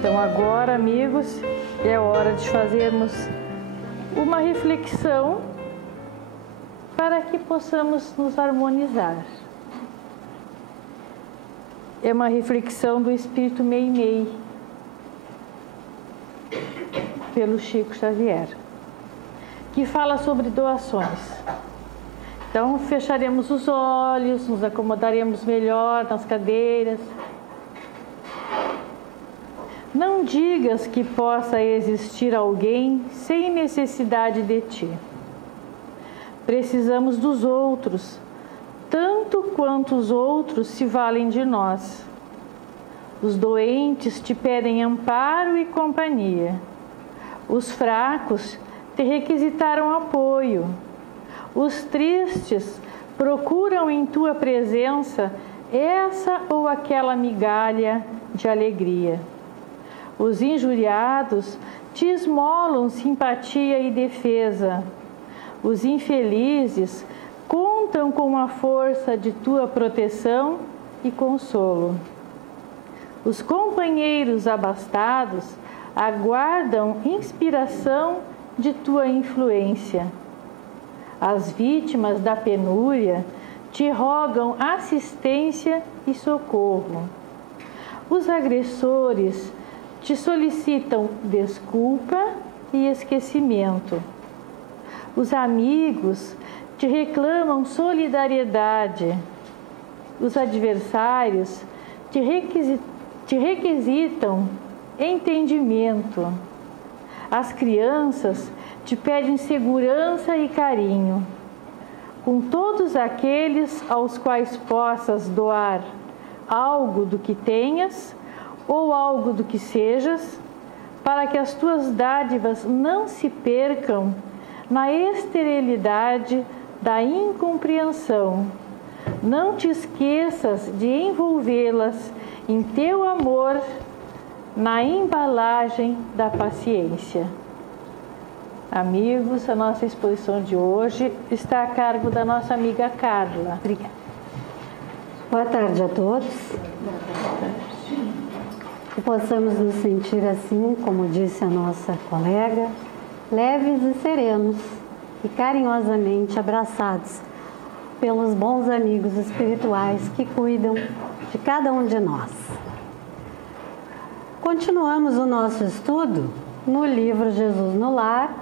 Então agora, amigos, é hora de fazermos uma reflexão para que possamos nos harmonizar. É uma reflexão do Espírito Meimei, pelo Chico Xavier, que fala sobre doações. Então, fecharemos os olhos, nos acomodaremos melhor nas cadeiras. Não digas que possa existir alguém sem necessidade de ti. Precisamos dos outros, tanto quanto os outros se valem de nós. Os doentes te pedem amparo e companhia. Os fracos te requisitaram apoio. Os tristes procuram em tua presença essa ou aquela migalha de alegria. Os injuriados te esmolam simpatia e defesa. Os infelizes contam com a força de tua proteção e consolo. Os companheiros abastados aguardam inspiração de tua influência. As vítimas da penúria te rogam assistência e socorro. Os agressores te solicitam desculpa e esquecimento. Os amigos te reclamam solidariedade. Os adversários te requisitam entendimento. As crianças te pedem segurança e carinho. Com todos aqueles aos quais possas doar algo do que tenhas ou algo do que sejas, para que as tuas dádivas não se percam na esterilidade da incompreensão. Não te esqueças de envolvê-las em teu amor, na embalagem da paciência. Amigos, a nossa exposição de hoje está a cargo da nossa amiga Carla. Obrigada. Boa tarde a todos. Que possamos nos sentir assim, como disse a nossa colega, leves e serenos e carinhosamente abraçados pelos bons amigos espirituais que cuidam de cada um de nós. Continuamos o nosso estudo no livro Jesus no Lar,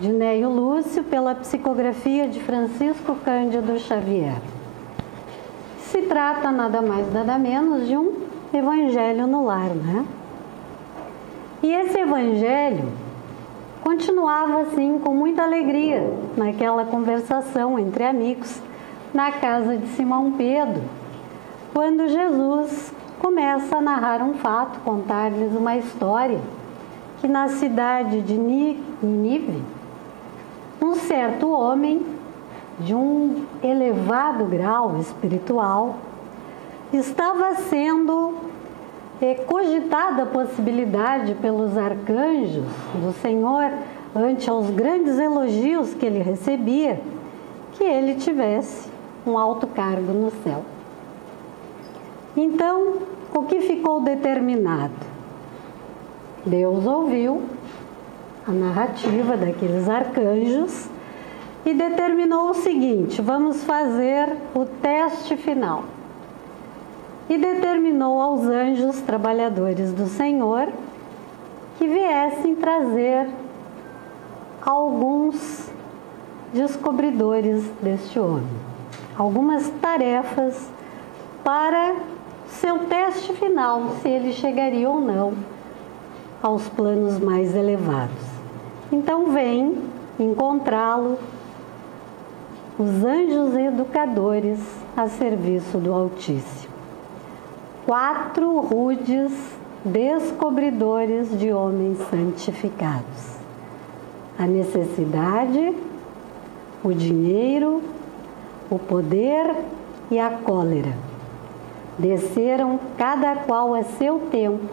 de Neio Lúcio, pela psicografia de Francisco Cândido Xavier. Se trata nada mais nada menos de um evangelho no lar, né? E esse evangelho continuava assim com muita alegria naquela conversação entre amigos na casa de Simão Pedro, quando Jesus começa a narrar um fato, contar-lhes uma história, que na cidade de Nínive, um certo homem de um elevado grau espiritual estava sendo cogitada a possibilidade pelos arcanjos do Senhor, ante aos grandes elogios que ele recebia, que ele tivesse um alto cargo no céu. Então, o que ficou determinado? Deus ouviu a narrativa daqueles arcanjos e determinou o seguinte: vamos fazer o teste final. E determinou aos anjos trabalhadores do Senhor que viessem trazer alguns descobridores deste homem, algumas tarefas para seu teste final, se ele chegaria ou não aos planos mais elevados. Então vem encontrá-lo os anjos educadores a serviço do Altíssimo. 4 rudes descobridores de homens santificados. A necessidade, o dinheiro, o poder e a cólera desceram cada qual a seu tempo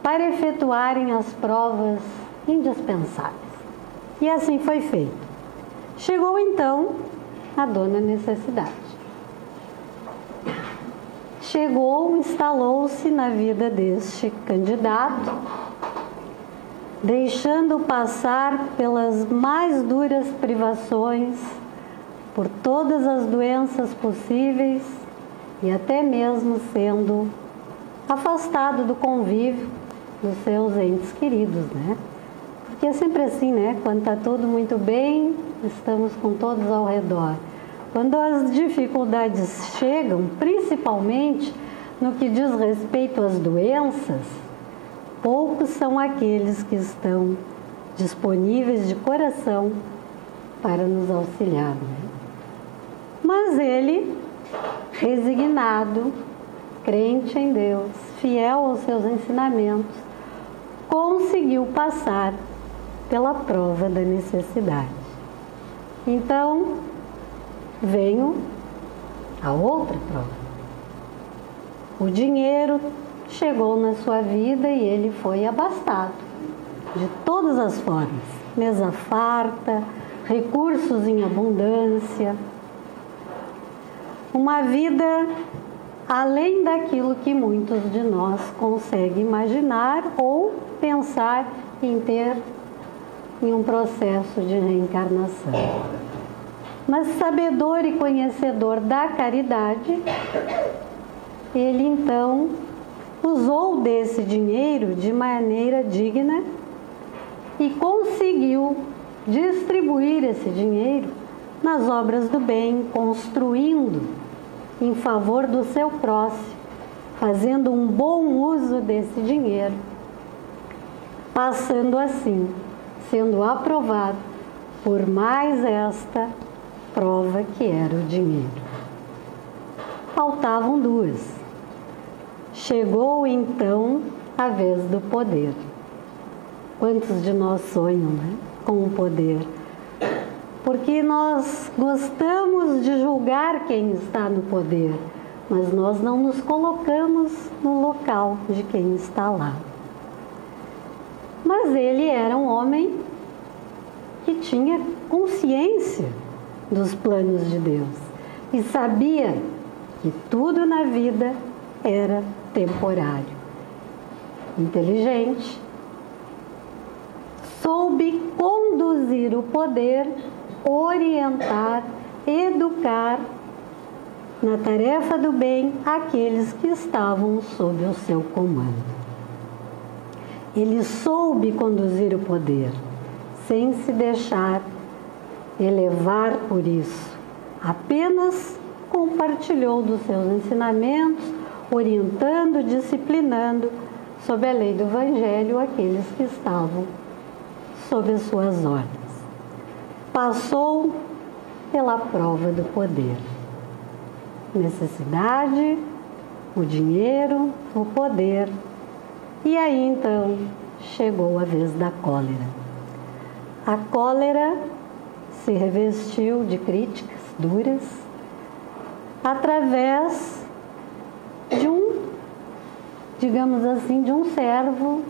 para efetuarem as provas indispensáveis. E assim foi feito. Chegou então a dona necessidade. chegou, instalou-se na vida deste candidato, deixando passar pelas mais duras privações, por todas as doenças possíveis e até mesmo sendo afastado do convívio dos seus entes queridos, né? Porque é sempre assim, né? Quando está tudo muito bem, estamos com todos ao redor. Quando as dificuldades chegam, principalmente no que diz respeito às doenças, poucos são aqueles que estão disponíveis de coração para nos auxiliar, né? Mas ele, resignado, crente em Deus, fiel aos seus ensinamentos, conseguiu passar pela prova da necessidade. Então, veio a outra prova. O dinheiro chegou na sua vida e ele foi abastado de todas as formas. Mesa farta, recursos em abundância. Uma vida além daquilo que muitos de nós conseguem imaginar ou pensar em ter em um processo de reencarnação. Mas sabedor e conhecedor da caridade, ele então usou desse dinheiro de maneira digna e conseguiu distribuir esse dinheiro nas obras do bem, construindo em favor do seu próximo, fazendo um bom uso desse dinheiro, passando assim, sendo aprovado por mais esta prova que era o dinheiro. Faltavam duas. Chegou então a vez do poder. Quantos de nós sonham, né, com o poder? Porque nós gostamos de julgar quem está no poder, mas nós não nos colocamos no local de quem está lá. Mas ele era um homem que tinha consciência dos planos de Deus e sabia que tudo na vida era temporário. Inteligente, soube conduzir o poder, orientar, educar na tarefa do bem aqueles que estavam sob o seu comando. Ele soube conduzir o poder, sem se deixar elevar por isso. Apenas compartilhou dos seus ensinamentos, orientando, disciplinando, sob a lei do Evangelho, aqueles que estavam sob as suas ordens. Passou pela prova do poder. Necessidade, o dinheiro, o poder. E aí então chegou a vez da cólera. A cólera se revestiu de críticas duras através de digamos assim, de um servo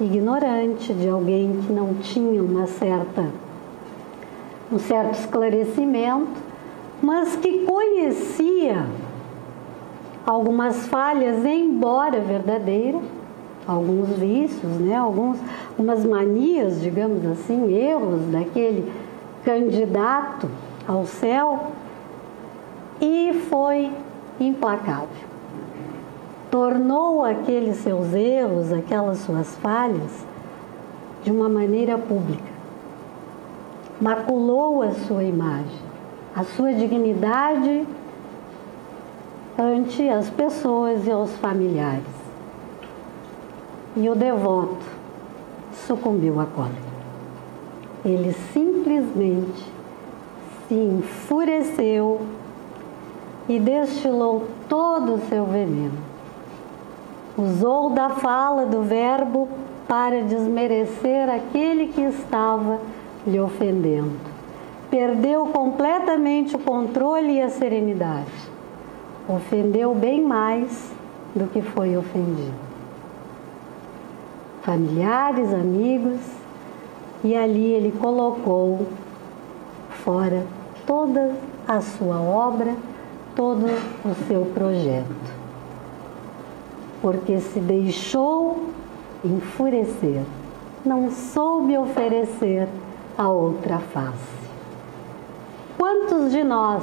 ignorante, de alguém que não tinha um certo esclarecimento, mas que conhecia algumas falhas, embora verdadeiras, alguns vícios, né? Algumas manias, digamos assim, erros daquele candidato ao céu, e foi implacável. Tornou aqueles seus erros, aquelas suas falhas, de uma maneira pública. Maculou a sua imagem, a sua dignidade ante as pessoas e os familiares. E o devoto sucumbiu à cólera. Ele simplesmente se enfureceu e destilou todo o seu veneno. Usou da fala do verbo para desmerecer aquele que estava lhe ofendendo. Perdeu completamente o controle e a serenidade. Ofendeu bem mais do que foi ofendido. Familiares, amigos, e ali ele colocou fora toda a sua obra, todo o seu projeto, porque se deixou enfurecer, não soube oferecer a outra face. Quantos de nós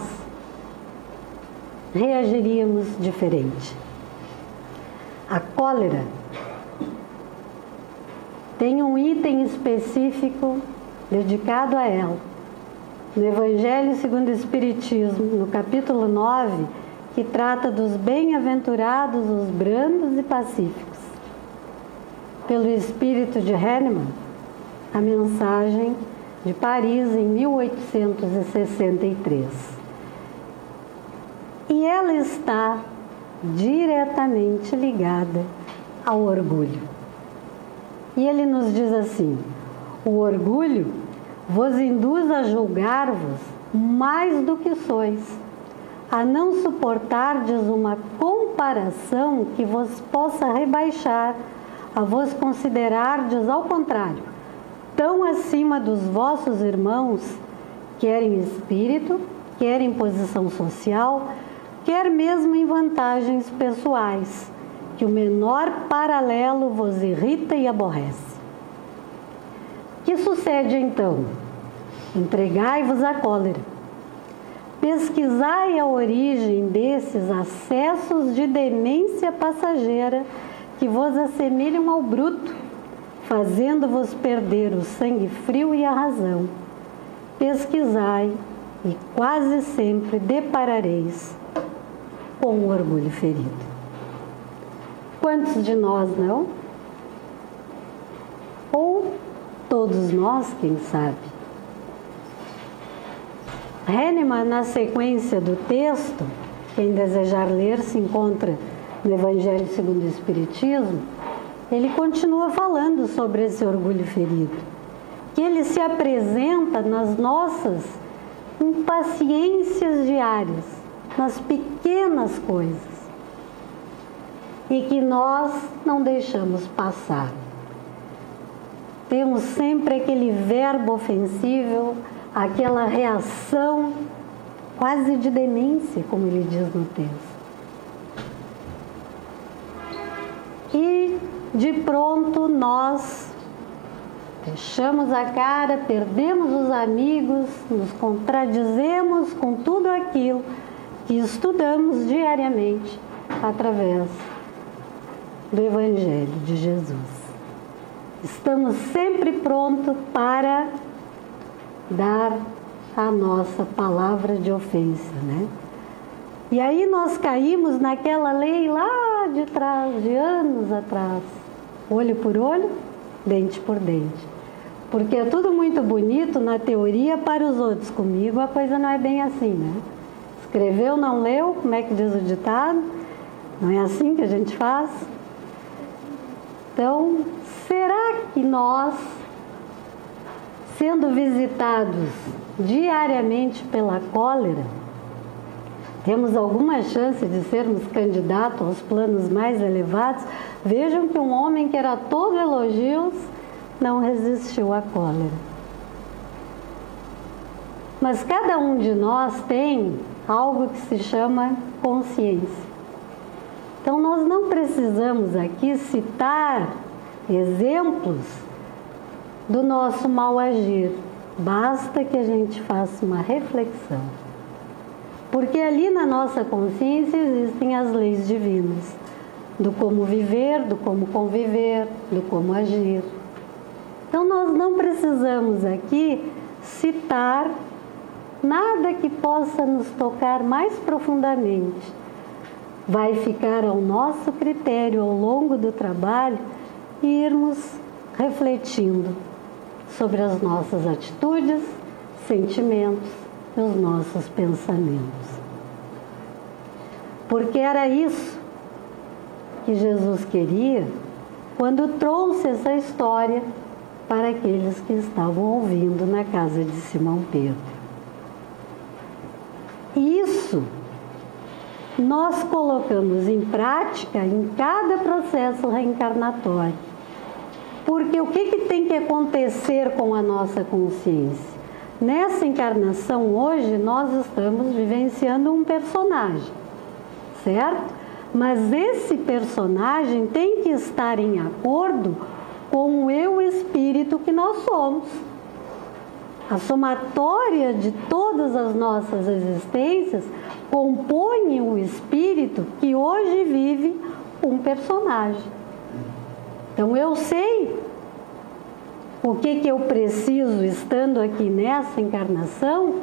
reagiríamos diferente? A cólera tem um item específico dedicado a ela, no Evangelho segundo o Espiritismo, no capítulo 9, que trata dos bem-aventurados, os brandos e pacíficos. Pelo espírito de Hahnemann, a mensagem de Paris em 1863. E ela está diretamente ligada ao orgulho. E ele nos diz assim: o orgulho vos induz a julgar-vos mais do que sois, a não suportardes uma comparação que vos possa rebaixar, a vos considerardes, ao contrário, tão acima dos vossos irmãos, quer em espírito, quer em posição social, quer mesmo em vantagens pessoais, que o menor paralelo vos irrita e aborrece. Que sucede então? Entregai-vos à cólera. Pesquisai a origem desses acessos de demência passageira que vos assemelham ao bruto, fazendo-vos perder o sangue frio e a razão. Pesquisai e quase sempre deparareis com o orgulho ferido. Quantos de nós não? Ou todos nós, quem sabe? Hahnemann, na sequência do texto, quem desejar ler se encontra no Evangelho segundo o Espiritismo, ele continua falando sobre esse orgulho ferido, que ele se apresenta nas nossas impaciências diárias, nas pequenas coisas, e que nós não deixamos passar. Temos sempre aquele verbo ofensível, aquela reação quase de demência, como ele diz no texto. E de pronto nós fechamos a cara, perdemos os amigos, nos contradizemos com tudo aquilo que estudamos diariamente através do Evangelho de Jesus. Estamos sempre prontos para dar a nossa palavra de ofensa, né? E aí nós caímos naquela lei lá de trás, de anos atrás, olho por olho, dente por dente. Porque é tudo muito bonito na teoria para os outros. Comigo a coisa não é bem assim, né? Escreveu, não leu, como é que diz o ditado? Não é assim que a gente faz? Então, será que nós, sendo visitados diariamente pela cólera, temos alguma chance de sermos candidatos aos planos mais elevados? Vejam que um homem que era todo elogios não resistiu à cólera. Mas cada um de nós tem algo que se chama consciência. Então, nós não precisamos aqui citar exemplos do nosso mal agir. Basta que a gente faça uma reflexão. Porque ali na nossa consciência existem as leis divinas, do como viver, do como conviver, do como agir. Então, nós não precisamos aqui citar nada que possa nos tocar mais profundamente. Vai ficar ao nosso critério ao longo do trabalho irmos refletindo sobre as nossas atitudes, sentimentos e os nossos pensamentos. Porque era isso que Jesus queria quando trouxe essa história para aqueles que estavam ouvindo na casa de Simão Pedro. Isso nós colocamos em prática em cada processo reencarnatório. Porque o que tem que acontecer com a nossa consciência? Nessa encarnação hoje, nós estamos vivenciando um personagem, certo? Mas esse personagem tem que estar em acordo com o eu espírito que nós somos. A somatória de todas as nossas existências compõe o espírito que hoje vive um personagem. Então eu sei o que eu preciso, estando aqui nessa encarnação,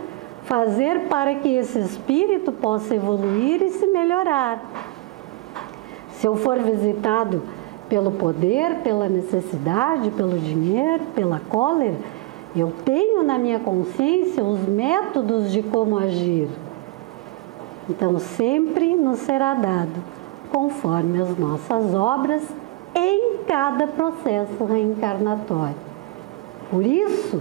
fazer para que esse espírito possa evoluir e se melhorar. Se eu for visitado pelo poder, pela necessidade, pelo dinheiro, pela cólera, eu tenho na minha consciência os métodos de como agir. Então, sempre nos será dado conforme as nossas obras em cada processo reencarnatório. Por isso,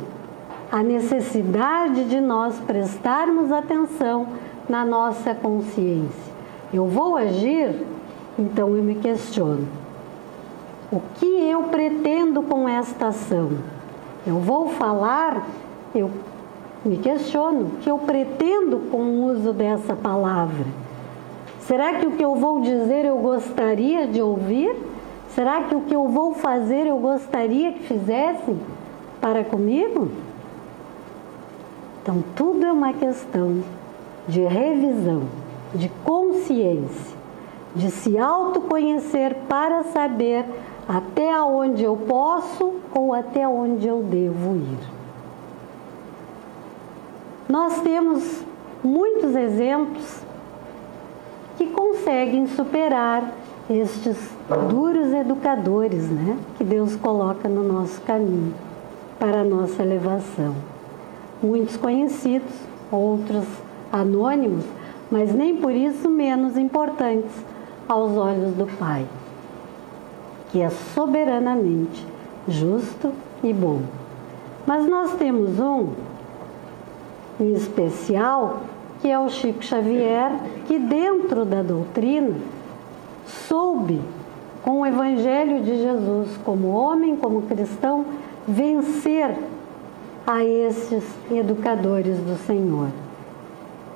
a necessidade de nós prestarmos atenção na nossa consciência. Eu vou agir, então eu me questiono. O que eu pretendo com esta ação? Eu vou falar, eu me questiono. O que eu pretendo com o uso dessa palavra? Será que o que eu vou dizer eu gostaria de ouvir? Será que o que eu vou fazer eu gostaria que fizessem para comigo? Então, tudo é uma questão de revisão, de consciência, de se autoconhecer para saber até onde eu posso ou até onde eu devo ir. Nós temos muitos exemplos que conseguem superar estes duros educadores, né, que Deus coloca no nosso caminho para a nossa elevação. Muitos conhecidos, outros anônimos, mas nem por isso menos importantes aos olhos do Pai, que é soberanamente justo e bom. Mas nós temos um em especial, que é o Chico Xavier, que dentro da doutrina soube, com o Evangelho de Jesus, como homem, como cristão, vencer a esses educadores do Senhor.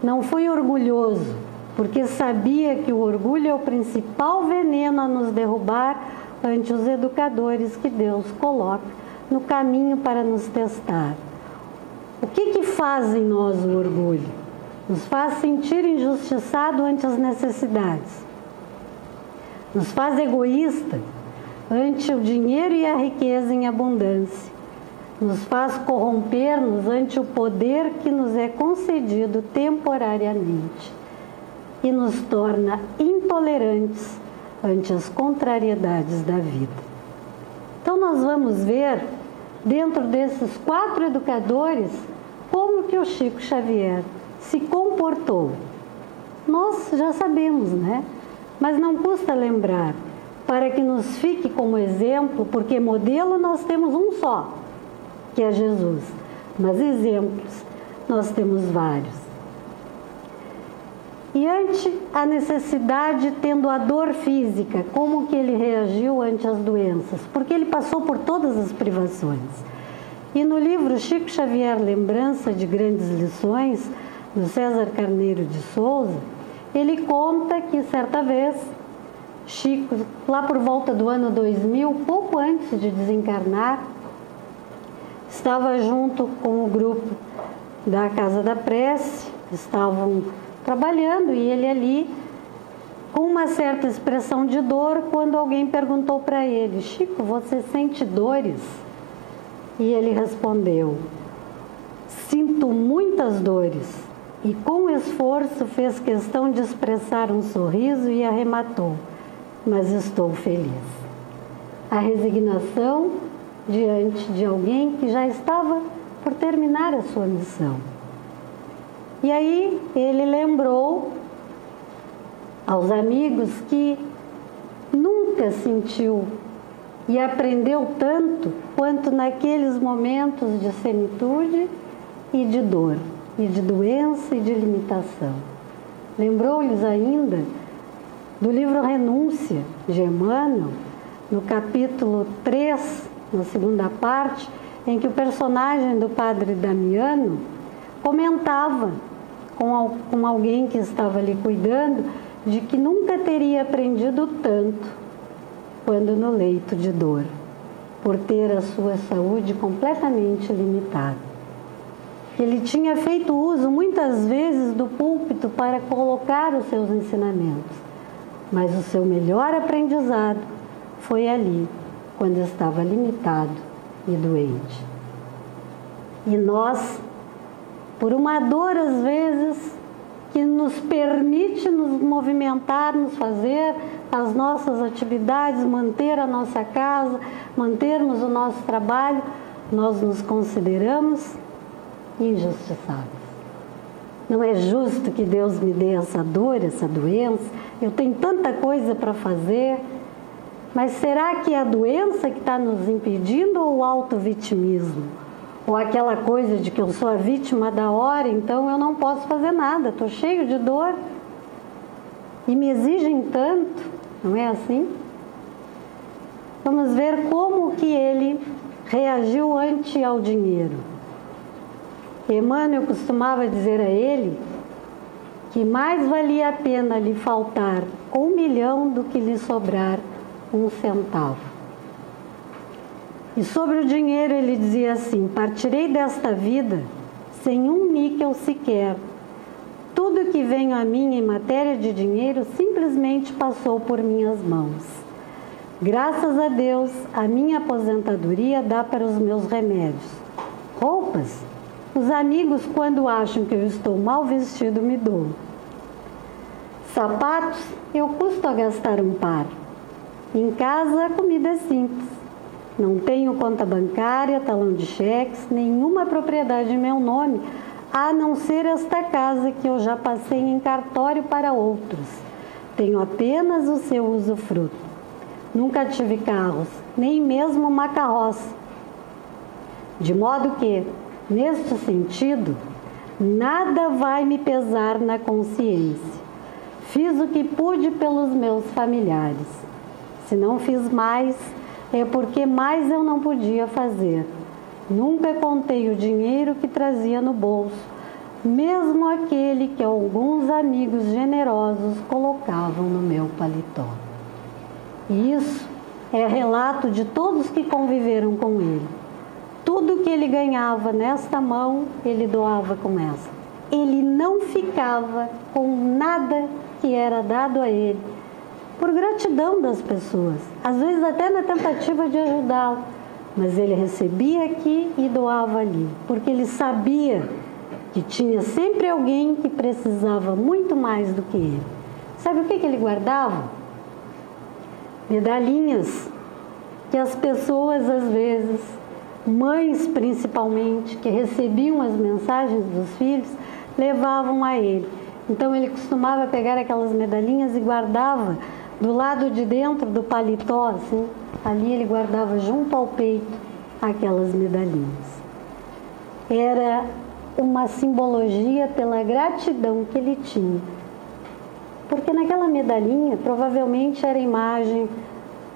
Não foi orgulhoso, porque sabia que o orgulho é o principal veneno a nos derrubar ante os educadores que Deus coloca no caminho para nos testar. O que faz em nós o orgulho? Nos faz sentir injustiçado ante as necessidades. Nos faz egoísta ante o dinheiro e a riqueza em abundância. Nos faz corromper-nos ante o poder que nos é concedido temporariamente. E nos torna intolerantes ante as contrariedades da vida. Então nós vamos ver, dentro desses 4 educadores, como que o Chico Xavier se comportou. Nós já sabemos, né? Mas não custa lembrar, para que nos fique como exemplo, porque modelo nós temos um só, que é Jesus. Mas exemplos nós temos vários. E ante a necessidade, tendo a dor física, como que ele reagiu ante as doenças? Porque ele passou por todas as privações. E no livro Chico Xavier, Lembrança de Grandes Lições, do César Carneiro de Souza, ele conta que certa vez, Chico, lá por volta do ano 2000, pouco antes de desencarnar, estava junto com o grupo da Casa da Prece, estavam trabalhando e ele ali, com uma certa expressão de dor, quando alguém perguntou para ele: Chico, você sente dores? E ele respondeu: sinto muitas dores. E com esforço fez questão de expressar um sorriso e arrematou: mas estou feliz. A resignação diante de alguém que já estava por terminar a sua missão. E aí ele lembrou aos amigos que nunca sentiu e aprendeu tanto quanto naqueles momentos de senitude e de dor, e de doença e de limitação. Lembrou-lhes ainda do livro Renúncia, de Emmanuel, no capítulo 3, na segunda parte, em que o personagem do padre Damiano comentava com alguém que estava ali cuidando de que nunca teria aprendido tanto quando no leito de dor, por ter a sua saúde completamente limitada. Ele tinha feito uso muitas vezes do púlpito para colocar os seus ensinamentos, mas o seu melhor aprendizado foi ali, quando estava limitado e doente. E nós, por uma dor às vezes, que nos permite nos movimentarmos, fazer as nossas atividades, manter a nossa casa, mantermos o nosso trabalho, nós nos consideramos injustiçados. Não é justo que Deus me dê essa dor, essa doença, eu tenho tanta coisa para fazer, mas será que é a doença que está nos impedindo ou o autovitimismo? Ou aquela coisa de que eu sou a vítima da hora, então eu não posso fazer nada, estou cheio de dor e me exigem tanto, não é assim? Vamos ver como que ele reagiu ante ao dinheiro. Emmanuel costumava dizer a ele que mais valia a pena lhe faltar 1 milhão do que lhe sobrar 1 centavo. E sobre o dinheiro ele dizia assim: partirei desta vida sem 1 níquel sequer. Tudo que venho a mim em matéria de dinheiro simplesmente passou por minhas mãos. Graças a Deus, a minha aposentadoria dá para os meus remédios. Roupas, os amigos, quando acham que eu estou mal vestido, me dão. Sapatos, eu custo a gastar um par. Em casa, a comida é simples. Não tenho conta bancária, talão de cheques, nenhuma propriedade em meu nome, a não ser esta casa que eu já passei em cartório para outros. Tenho apenas o seu usufruto. Nunca tive carros, nem mesmo uma carroça. De modo que, neste sentido, nada vai me pesar na consciência. Fiz o que pude pelos meus familiares. Se não fiz mais, é porque mais eu não podia fazer. Nunca contei o dinheiro que trazia no bolso, mesmo aquele que alguns amigos generosos colocavam no meu paletó. E isso é relato de todos que conviveram com ele. Tudo que ele ganhava nesta mão, ele doava com essa. Ele não ficava com nada que era dado a ele, por gratidão das pessoas, às vezes até na tentativa de ajudá-lo, mas ele recebia aqui e doava ali, porque ele sabia que tinha sempre alguém que precisava muito mais do que ele. Sabe o que ele guardava? Medalhinhas que as pessoas, às vezes, mães principalmente, que recebiam as mensagens dos filhos, levavam a ele. Então ele costumava pegar aquelas medalhinhas e guardava do lado de dentro do paletó, assim, ali ele guardava junto ao peito aquelas medalhinhas. Era uma simbologia pela gratidão que ele tinha. Porque naquela medalhinha provavelmente era a imagem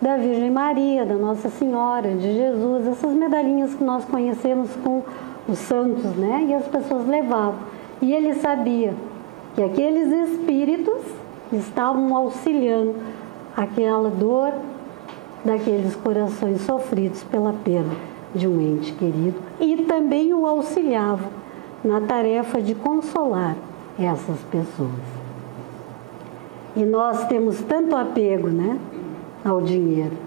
da Virgem Maria, da Nossa Senhora, de Jesus, essas medalhinhas que nós conhecemos com os santos, né? E as pessoas levavam. E ele sabia que aqueles espíritos estavam auxiliando aquela dor daqueles corações sofridos pela perda de um ente querido e também o auxiliavam na tarefa de consolar essas pessoas. E nós temos tanto apego, né, ao dinheiro,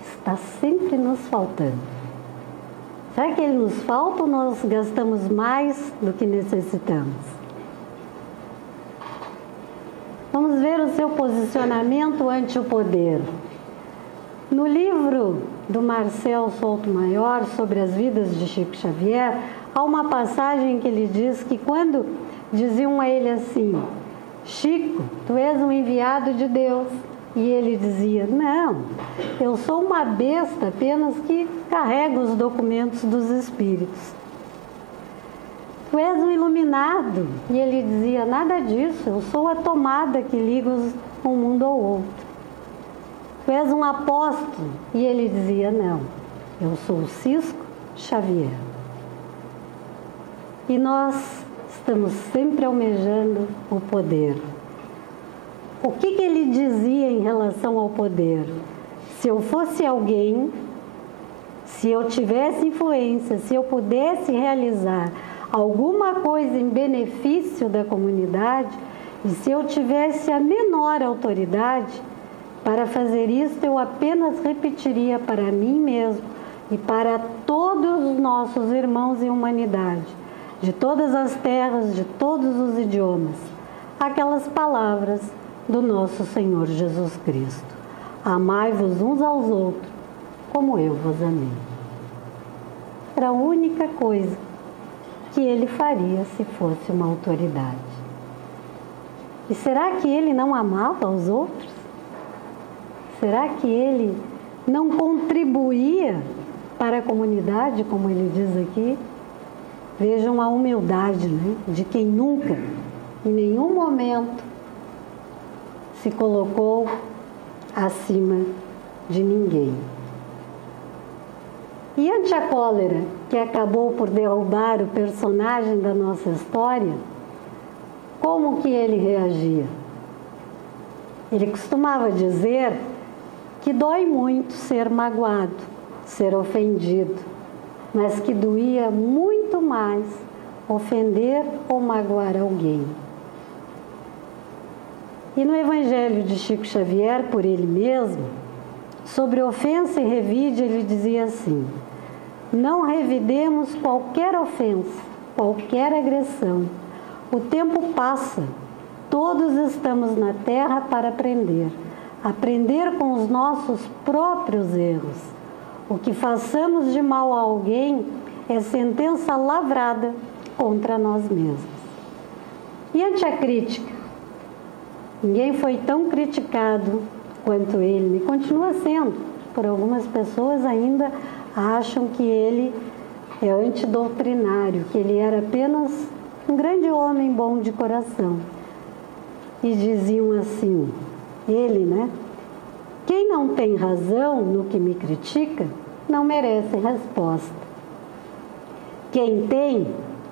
está sempre nos faltando. Será que ele nos falta ou nós gastamos mais do que necessitamos? Vamos ver o seu posicionamento ante o poder. No livro do Marcel Souto-Maior, sobre as vidas de Chico Xavier, há uma passagem que ele diz que quando diziam a ele assim: Chico, tu és um enviado de Deus. E ele dizia: não, eu sou uma besta apenas que carrega os documentos dos espíritos. Tu és um iluminado. E ele dizia: nada disso, eu sou a tomada que liga um mundo ao outro. Tu és um apóstolo. E ele dizia: não, eu sou o cisco Xavier. E nós estamos sempre almejando o poder. O que ele dizia em relação ao poder? Se eu fosse alguém, se eu tivesse influência, se eu pudesse realizar alguma coisa em benefício da comunidade, e se eu tivesse a menor autoridade, para fazer isso eu apenas repetiria para mim mesmo e para todos os nossos irmãos em humanidade, de todas as terras, de todos os idiomas, aquelas palavras do nosso Senhor Jesus Cristo. Amai-vos uns aos outros, como eu vos amei. Era a única coisa que ele faria se fosse uma autoridade. E será que ele não amava os outros? Será que ele não contribuía para a comunidade, como ele diz aqui? Vejam a humildade, né? De quem nunca, em nenhum momento, se colocou acima de ninguém. E ante a cólera, que acabou por derrubar o personagem da nossa história, como que ele reagia? Ele costumava dizer que dói muito ser magoado, ser ofendido, mas que doía muito mais ofender ou magoar alguém. E no Evangelho de Chico Xavier, por ele mesmo, sobre ofensa e revide, ele dizia assim: não revidemos qualquer ofensa, qualquer agressão. O tempo passa, todos estamos na terra para aprender. Aprender com os nossos próprios erros. O que façamos de mal a alguém é sentença lavrada contra nós mesmos. E ante a crítica? Ninguém foi tão criticado quanto ele, e continua sendo. Por algumas pessoas ainda acham que ele é antidoutrinário, que ele era apenas um grande homem bom de coração. E diziam assim, ele, né? Quem não tem razão no que me critica, não merece resposta. Quem tem,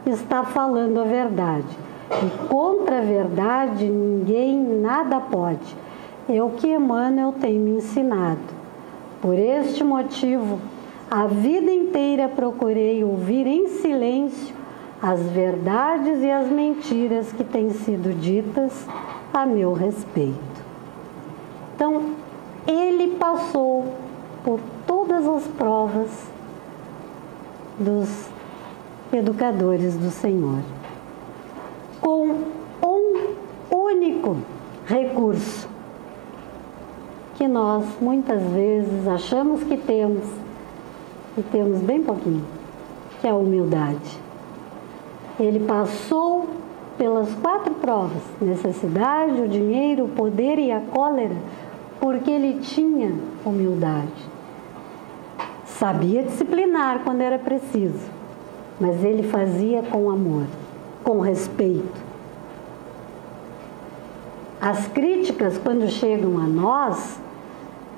está falando a verdade. E contra a verdade, ninguém nada pode. É o que Emmanuel tem me ensinado. Por este motivo, a vida inteira procurei ouvir em silêncio as verdades e as mentiras que têm sido ditas a meu respeito. Então, ele passou por todas as provas dos educadores do Senhor, com um único recurso, que nós muitas vezes achamos que temos, e temos bem pouquinho, que é a humildade. Ele passou pelas 4 provas, necessidade, o dinheiro, o poder e a cólera, porque ele tinha humildade. Sabia disciplinar quando era preciso, mas ele fazia com amor, com respeito. As críticas, quando chegam a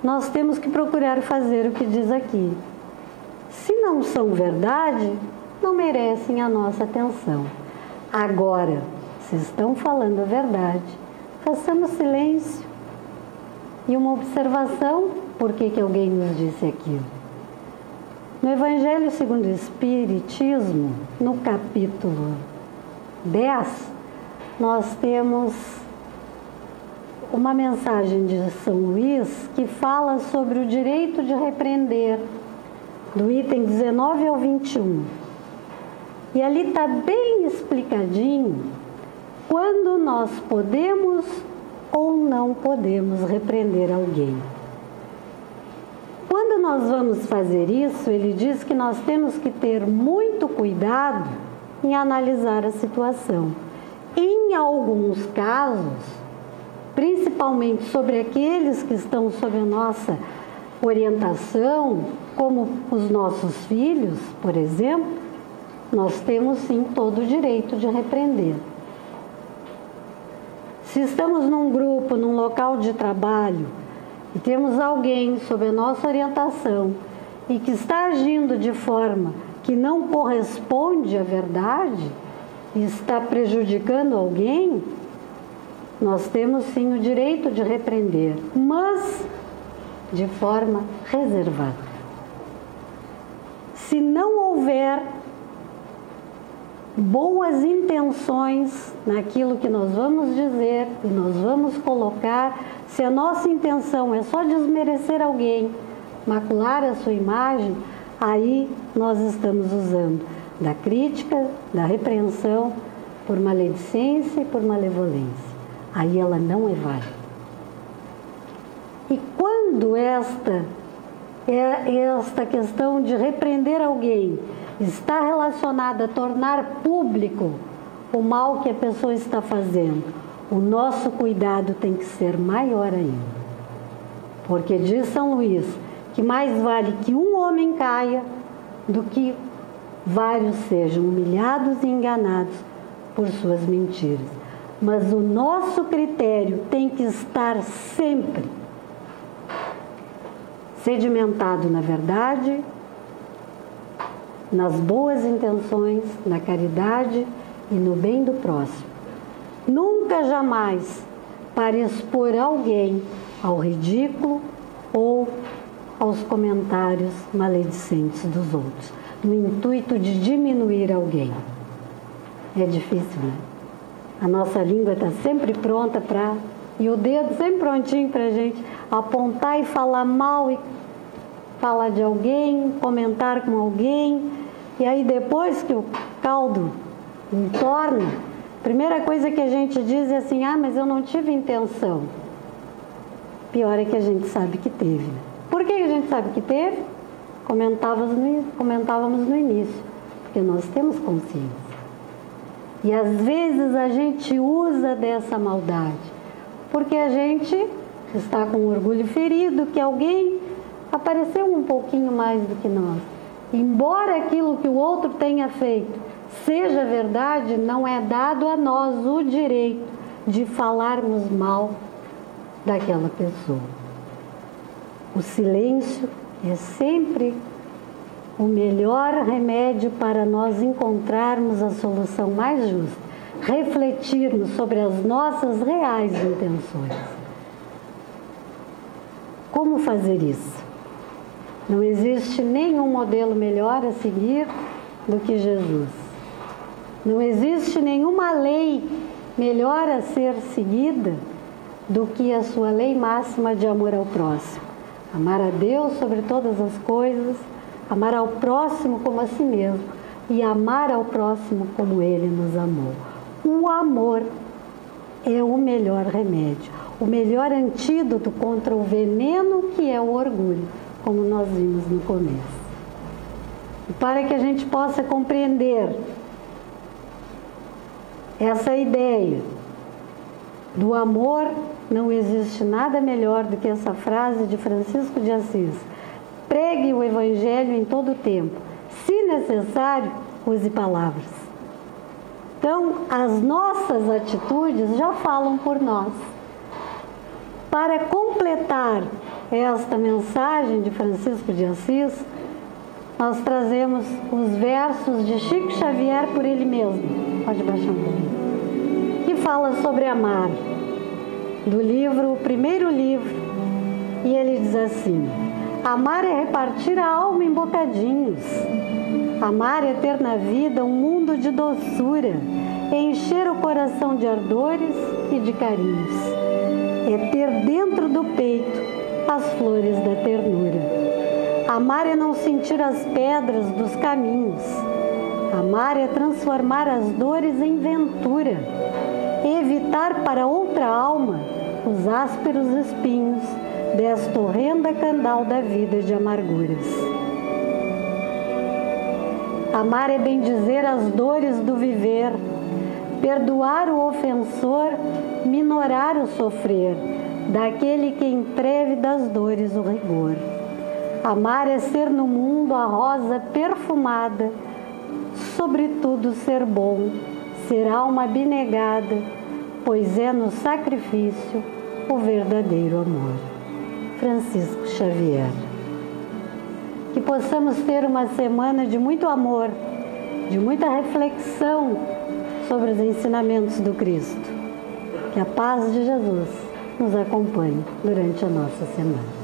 nós temos que procurar fazer o que diz aqui. Se não são verdade, não merecem a nossa atenção. Agora, se estão falando a verdade, façamos silêncio. E uma observação, por que alguém nos disse aquilo? No Evangelho segundo o Espiritismo, no capítulo 10, nós temos uma mensagem de São Luís que fala sobre o direito de repreender, do item 19 ao 21. E ali está bem explicadinho quando nós podemos ou não podemos repreender alguém. Quando nós vamos fazer isso, ele diz que nós temos que ter muito cuidado em analisar a situação. Em alguns casos, principalmente sobre aqueles que estão sob a nossa orientação, como os nossos filhos, por exemplo, nós temos sim todo o direito de repreender. Se estamos num grupo, num local de trabalho, e temos alguém sob a nossa orientação e que está agindo de forma que não corresponde à verdade e está prejudicando alguém, nós temos sim o direito de repreender, mas de forma reservada. Se não houver boas intenções naquilo que nós vamos dizer e nós vamos colocar, se a nossa intenção é só desmerecer alguém, macular a sua imagem, aí nós estamos usando da crítica, da repreensão por maledicência e por malevolência. Aí ela não é válida. E quando esta questão de repreender alguém está relacionada a tornar público o mal que a pessoa está fazendo, o nosso cuidado tem que ser maior ainda. Porque diz São Luís que mais vale que um homem caia do que vários sejam humilhados e enganados por suas mentiras. Mas o nosso critério tem que estar sempre sedimentado na verdade, nas boas intenções, na caridade e no bem do próximo. Nunca, jamais para expor alguém ao ridículo ou aos comentários maledicentes dos outros, no intuito de diminuir alguém. É difícil, né? A nossa língua está sempre pronta para... E o dedo sempre prontinho para a gente apontar e falar mal e falar de alguém, comentar com alguém. E aí depois que o caldo entorna, a primeira coisa que a gente diz é assim, mas eu não tive intenção. Pior é que a gente sabe que teve. Por que a gente sabe que teve? Comentávamos no início, porque nós temos consciência. E às vezes a gente usa dessa maldade, porque a gente está com orgulho ferido, que alguém apareceu um pouquinho mais do que nós. Embora aquilo que o outro tenha feito seja verdade, não é dado a nós o direito de falarmos mal daquela pessoa. O silêncio é sempre o melhor remédio para nós encontrarmos a solução mais justa, refletirmos sobre as nossas reais intenções. Como fazer isso? Não existe nenhum modelo melhor a seguir do que Jesus. Não existe nenhuma lei melhor a ser seguida do que a sua lei máxima de amor ao próximo. Amar a Deus sobre todas as coisas, amar ao próximo como a si mesmo e amar ao próximo como Ele nos amou. O amor é o melhor remédio, o melhor antídoto contra o veneno que é o orgulho, como nós vimos no começo. E para que a gente possa compreender essa ideia do amor, não existe nada melhor do que essa frase de Francisco de Assis: pregue o Evangelho em todo o tempo, se necessário, use palavras. Então, as nossas atitudes já falam por nós. Para completar esta mensagem de Francisco de Assis, nós trazemos os versos de Chico Xavier por ele mesmo. Pode baixar um pouquinho. Que fala sobre amar, do livro, o primeiro livro, e ele diz assim: amar é repartir a alma em bocadinhos. Amar é ter na vida um mundo de doçura, é encher o coração de ardores e de carinhos. É ter dentro do peito as flores da ternura. Amar é não sentir as pedras dos caminhos. Amar é transformar as dores em ventura. É evitar para outra alma os ásperos espinhos desta horrenda candal da vida de amarguras. Amar é bendizer as dores do viver, perdoar o ofensor, minorar o sofrer, daquele que entreve das dores o rigor. Amar é ser no mundo a rosa perfumada, sobretudo ser bom, ser alma abnegada, pois é no sacrifício o verdadeiro amor. Francisco Xavier. que possamos ter uma semana de muito amor, de muita reflexão sobre os ensinamentos do Cristo. Que a paz de Jesus nos acompanhe durante a nossa semana.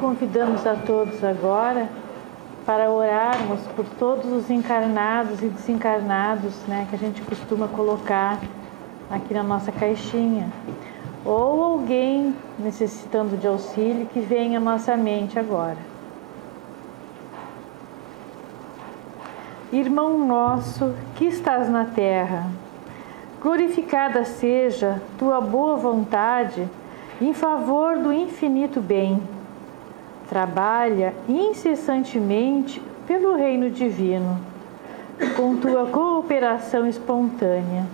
Convidamos a todos agora para orarmos por todos os encarnados e desencarnados, né, que a gente costuma colocar aqui na nossa caixinha. Ou alguém necessitando de auxílio que venha à nossa mente agora. Irmão nosso que estás na terra, glorificada seja tua boa vontade em favor do infinito bem. Trabalha incessantemente pelo reino divino, com tua cooperação espontânea.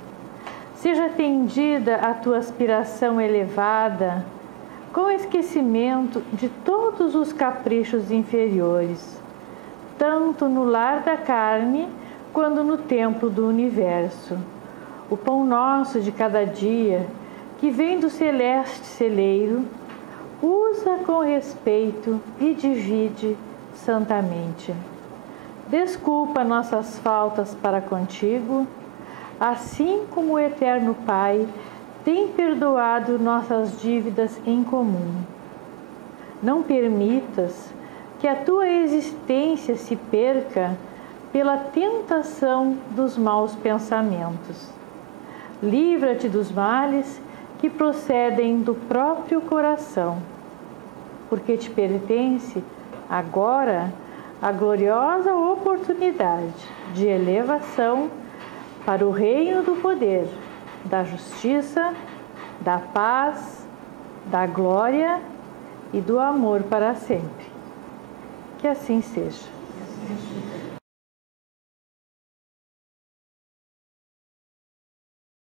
Seja atendida a tua aspiração elevada, com esquecimento de todos os caprichos inferiores, tanto no lar da carne, quanto no templo do universo. O pão nosso de cada dia, que vem do celeste celeiro, usa com respeito e divide santamente. Desculpa nossas faltas para contigo, assim como o Eterno Pai tem perdoado nossas dívidas em comum. Não permitas que a tua existência se perca pela tentação dos maus pensamentos. Livra-te dos males que procedem do próprio coração, porque te pertence agora a gloriosa oportunidade de elevação para o reino do poder, da justiça, da paz, da glória e do amor para sempre. Que assim seja.